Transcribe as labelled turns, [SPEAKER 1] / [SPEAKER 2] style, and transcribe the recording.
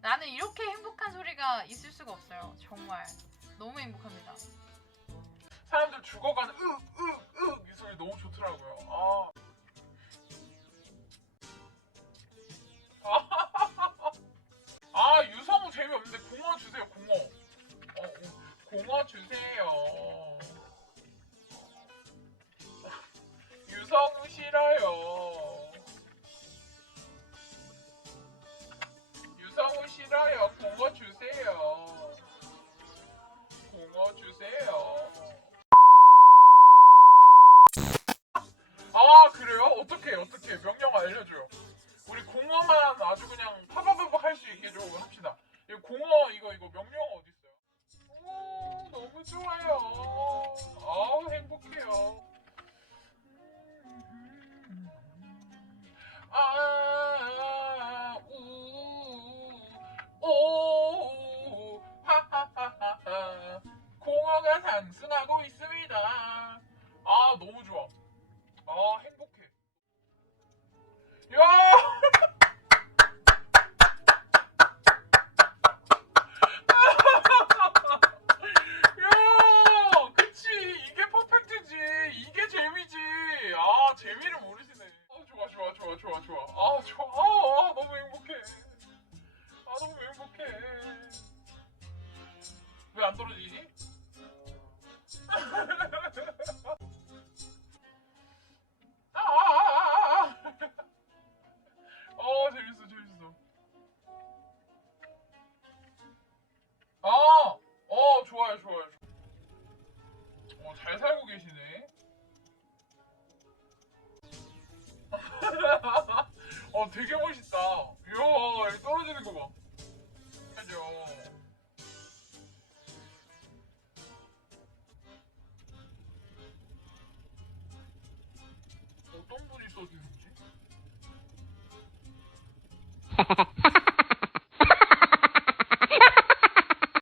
[SPEAKER 1] 나는 이렇게 행복한 소리가 있을 수가 없어요. 정말 너무 행복합니다.
[SPEAKER 2] 사람들 죽어가는 으으으 이 소리 너무 좋더라고요. 아. 아 유성우 재미없는데 공어 주세요. 어, 어, 공어 주세요. 싫어요. 공어 주세요. 공어 주세요. 아 그래요? 어떻게 어떻게 명령 알려줘요. 우리 공어만 아주 그냥 파바바박 할 수 있게 좀 합시다. 이거 공어 이거 이거 명령 어디 있어요? 오 너무 좋아요. 아우 행복해요. 아, 상승하고 있습니다. 아 너무 좋아. 아 행복해. 야! 야! 그치 이게 퍼펙트지 이게 재미지 아 재미를 모르시네 아 좋아 좋아 좋아 좋아 좋아 아 좋아 아, 아 너무 행복해 아 너무 행복해 왜 안 떨어지지? 잘 살고 계시네. 어 되게 멋있다. 이야 여기 떨어지는 거봐. 하죠? 어떤 분이 써주는지